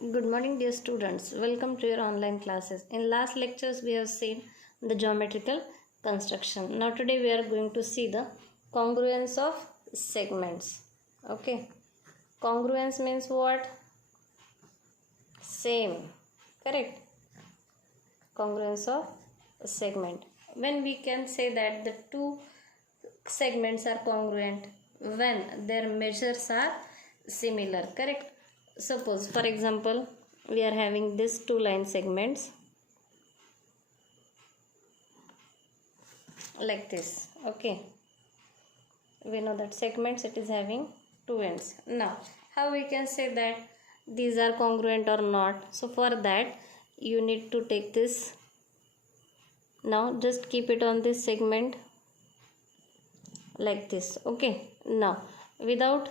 Good morning, dear students. Welcome to your online classes. In last lectures, we have seen the geometrical construction. Now, today we are going to see the congruence of segments. Okay. Congruence means what? Same. Correct. Congruence of segment. When we can say that the two segments are congruent when their measures are similar. Correct. Suppose, for example, we are having these two line segments like this. Okay, we know that segments, it is having two ends. Now how we can say that these are congruent or not? So for that you need to take this. Now just keep it on this segment like this. Okay, now without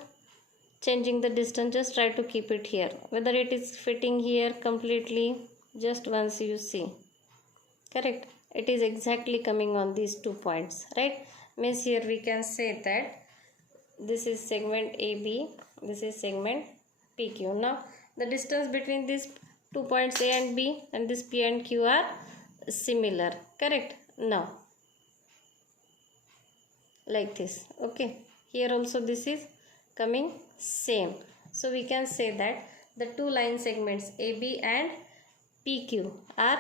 changing the distance, just try to keep it here. Whether it is fitting here completely, just once you see. Correct, it is exactly coming on these 2 points, right? Means here we can say that this is segment AB, this is segment PQ. Now the distance between these 2 points A and B and this P and Q are similar. Correct. Now like this. Okay, here also this is coming same. So we can say that the two line segments AB and PQ are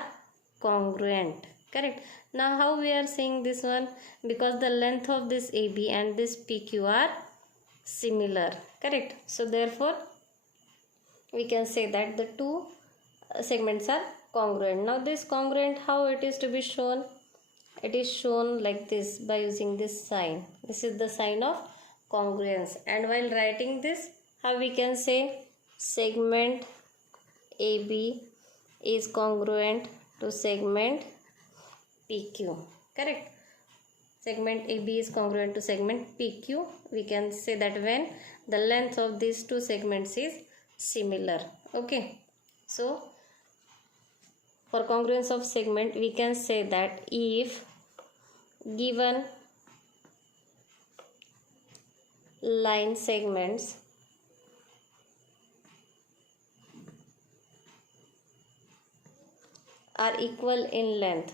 congruent. Correct. Now how we are saying this one? Because the length of this AB and this PQ are similar. Correct. So therefore we can say that the two segments are congruent. Now this congruent, how it is to be shown? It is shown like this by using this sign. This is the sign of congruence. And while writing this, how we can say segment AB is congruent to segment PQ. Correct. Segment AB is congruent to segment PQ. We can say that when the length of these two segments is similar. Okay. So for congruence of segment, we can say that if given line segments are equal in length,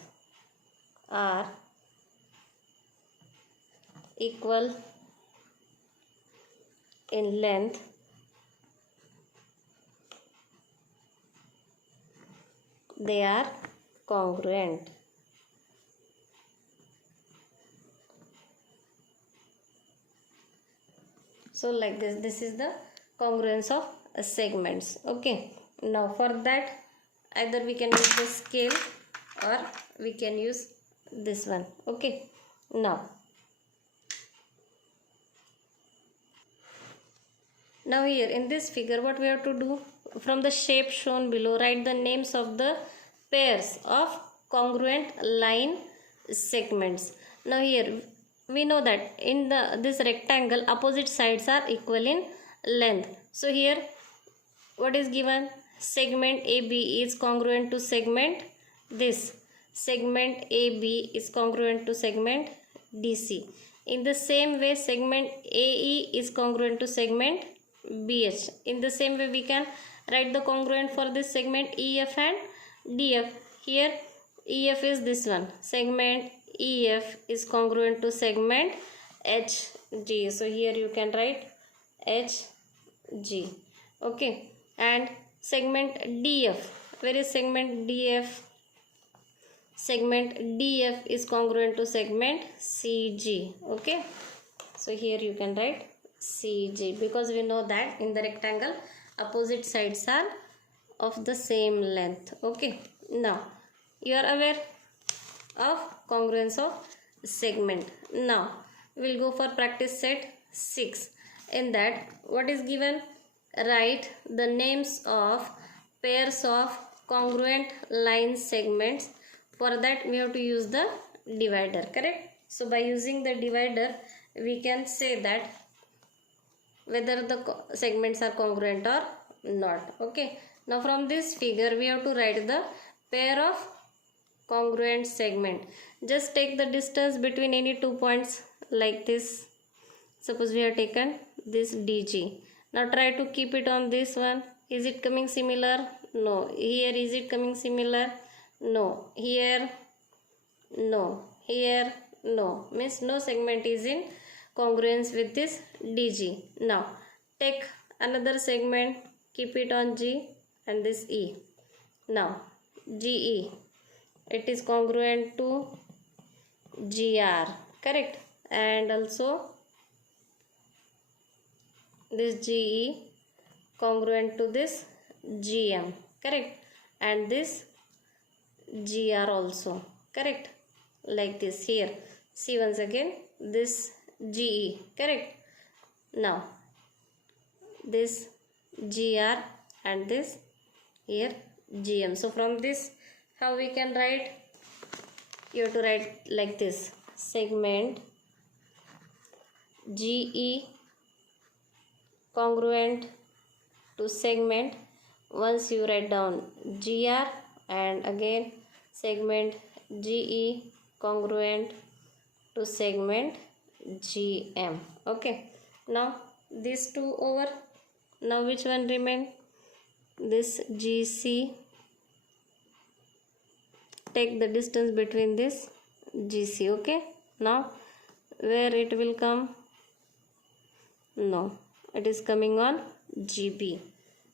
they are congruent. So like this is the congruence of segments. Okay, now for that either we can use the scale or we can use this one. Okay, now here in this figure, what we have to do? From the shape shown below, write the names of the pairs of congruent line segments. Now here we know that in this rectangle, opposite sides are equal in length. So here what is given? Segment AB is congruent to segment this. Segment AB is congruent to segment DC. In the same way, segment AE is congruent to segment BH. In the same way, we can write the congruent for this segment EF and DF. Here EF is this one. Segment EF is congruent to segment HG. So here you can write HG. Okay. And segment DF. Where is segment DF? Segment DF is congruent to segment CG. Okay. So here you can write CG, because we know that in the rectangle opposite sides are of the same length. Okay. Now you are aware of congruence of segment. Now we'll go for practice set 6. In that, what is given? Write the names of pairs of congruent line segments. For that we have to use the divider. Correct. So by using the divider, we can say that whether the segments are congruent or not. Okay. Now from this figure, we have to write the pair of congruent segment. Just take the distance between any 2 points like this. Suppose we have taken this DG. Now try to keep it on this one. is it coming similar? No. Here is it coming similar? No. Here? No. Here? No. Means no segment is in congruence with this DG. Now take another segment, keep it on G and this E. Now GE, it is congruent to GR, correct? And also this GE congruent to this GM, correct? And this GR also, correct? Like this. Here see once again this GE, correct? Now this GR and this here GM. So from this how we can write? You have to write like this: segment GE congruent to segment. Once you write down GR and again segment GE congruent to segment GM. Okay, now these two over. Now which one remain? This GC. Take the distance between this GC. Okay, now where it will come? No, it is coming on GB.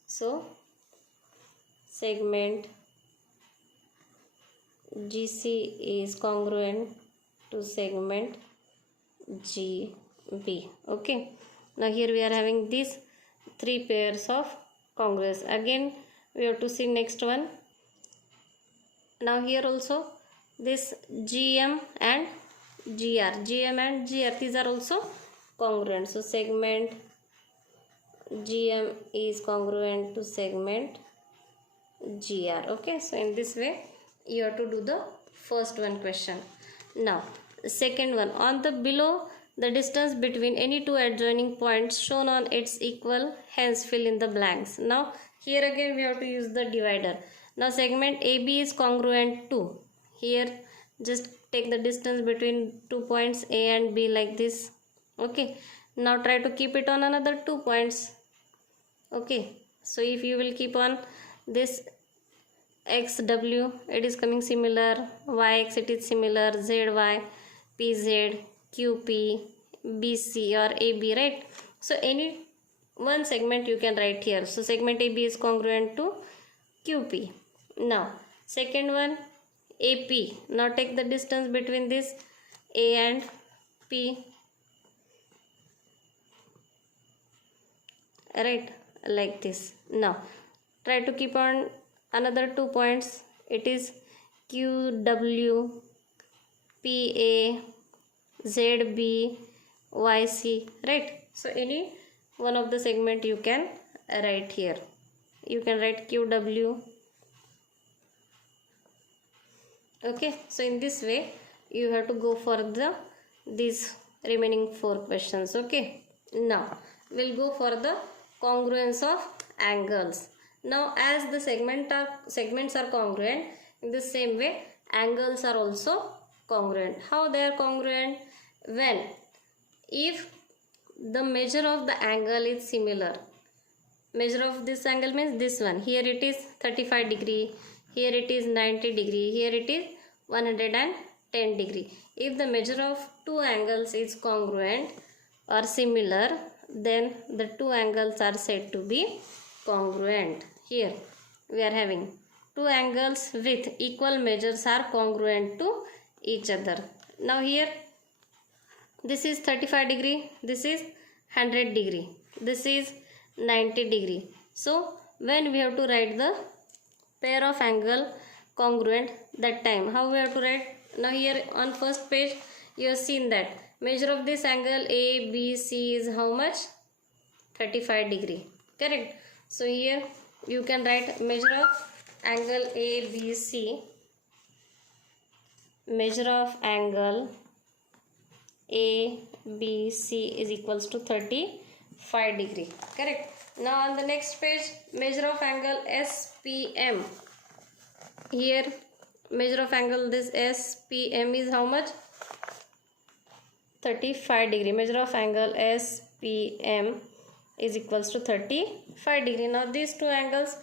So segment GC is congruent to segment GB. Okay, now here we are having these three pairs of congruous. Again we have to see next one. Now here also this GM and GR, GM and GR, these are also congruent. So segment GM is congruent to segment GR. Okay, so in this way you have to do the first one question. Now second one, on the below the distance between any two adjoining points shown on its equal, hence fill in the blanks. Now here again we have to use the divider. Now segment AB is congruent to, here just take the distance between 2 points A and B like this. Okay, now try to keep it on another 2 points. Okay, so if you will keep on this XW, it is coming similar, YX it is similar, ZY, PZ, QP, BC or AB, right? So any one segment you can write here. So segment AB is congruent to QP. Now second one AP. Now take the distance between this A and P, right, like this. Now try to keep on another 2 points. It is QW, PA, ZB, YC, right? So any one of the segment you can write here. You can write QW. Okay, so in this way you have to go for these remaining 4 questions. Okay, now we'll go for the congruence of angles. Now as the segments are congruent, in the same way angles are also congruent. How they are congruent? When if the measure of the angle is similar. Measure of this angle means this one. Here it is 35 degree, here it is 90 degree, here it is 110 degree. If the measure of two angles is congruent or similar, then the two angles are said to be congruent. Here we are having two angles with equal measures are congruent to each other. Now here this is 35 degree, this is 100 degree, this is 90 degree. So when we have to write the pair of angle congruent, that time how we have to write? Now here on first page you have seen that measure of this angle ABC is how much? 35 degree, correct? So here you can write measure of angle ABC, measure of angle ABC is equals to 35 degree, correct? Now on the next page measure of angle SPM. Here measure of angle this SPM is how much? 35 degree. Measure of angle SPM is equals to 35 degree. Now these two angles,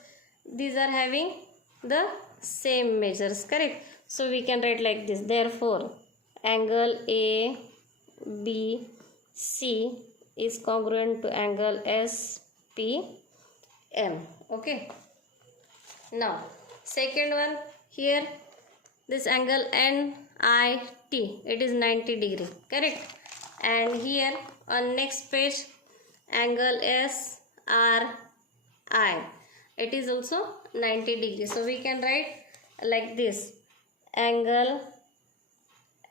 these are having the same measures, correct? So we can write like this. Therefore angle ABC is congruent to angle SPM. Okay. Now second one, here this angle NIT, it is 90 degree, correct? And here on next page angle SRI, it is also 90 degree. So we can write like this. Angle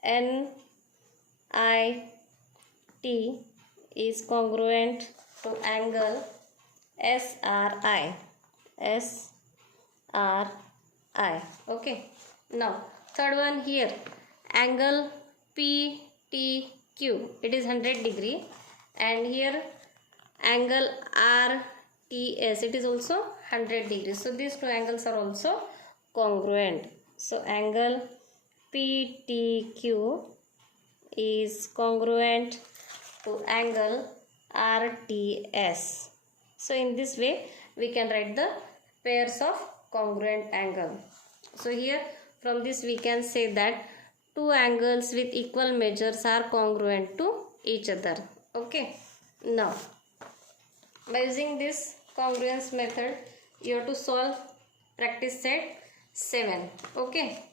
NIT is congruent to angle SRI. Okay. Now third one, here angle PTQ, it is 100 degree, and here angle RTS, it is also 100 degrees. So these two angles are also congruent. So angle PTQ is congruent to angle RTS. So in this way we can write the pairs of congruent angle. So here from this we can say that two angles with equal measures are congruent to each other. Okay. Now by using this congruence method, you have to solve practice set 7. Okay.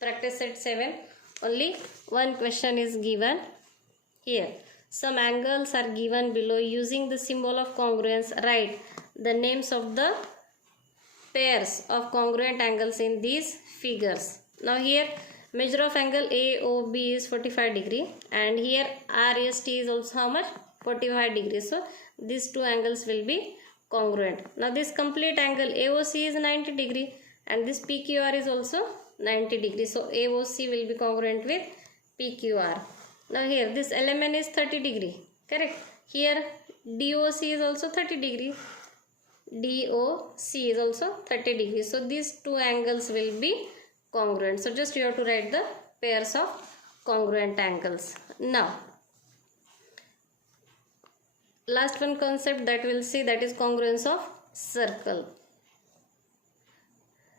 Practice set 7. Only one question is given here. Some angles are given below. Using the symbol of congruence, write the names of the pairs of congruent angles in these figures. Now here measure of angle AOB is 45 degree, and here RST is also how much? 45 degrees. So these two angles will be congruent. Now this complete angle AOC is 90 degree, and this PQR is also 90 degree. So AOC will be congruent with PQR. Now here this LMN is 30 degree, correct? Here DOC is also 30 degree. DOC is also 30 degrees. So these two angles will be congruent. So just you have to write the pairs of congruent angles. Now last one concept that we'll see, that is congruence of circle.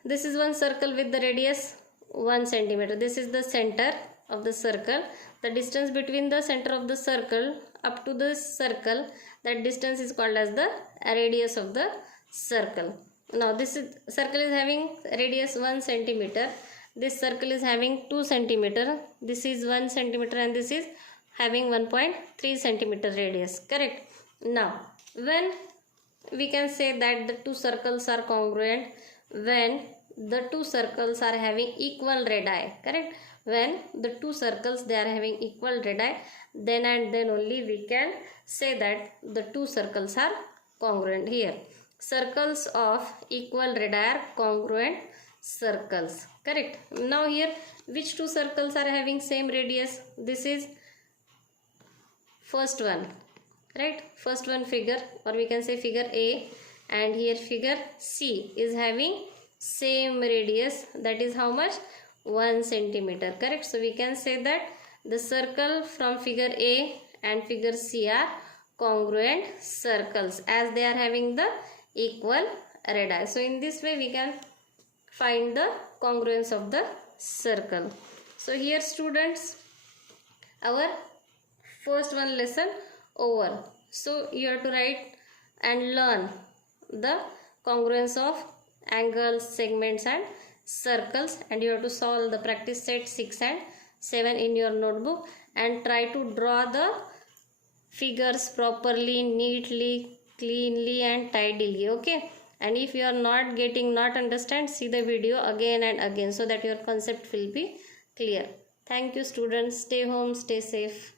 This is one circle with the radius 1 centimeter. This is the center of the circle. The distance between the center of the circle up to the circle, that distance is called as the radius of the circle. Now this circle is having radius 1 centimeter. This circle is having 2 centimeter. This is 1 centimeter, and this is having 1.3 centimeter radius, correct? Now when we can say that the two circles are congruent, when the two circles are having equal radii, correct? When the two circles, they are having equal radii, then and then only we can say that the two circles are congruent. Here circles of equal radii are congruent circles, correct? Now here which two circles are having same radius? This is first one, right? First one figure, or we can say figure A, and here figure C is having same radius, that is how much? 1 centimeter, correct? So we can say that the circle from figure A and figure C are congruent circles as they are having the equal radii. So in this way we can find the congruence of the circle. So here students, our first one lesson over. So you have to write and learn the congruence of angles, segments and circles, and you have to solve the practice set 6 and 7 in your notebook, and try to draw the figures properly, neatly, cleanly and tidily. Okay, and if you are not understand, see the video again and again so that your concept will be clear. Thank you students. Stay home, stay safe.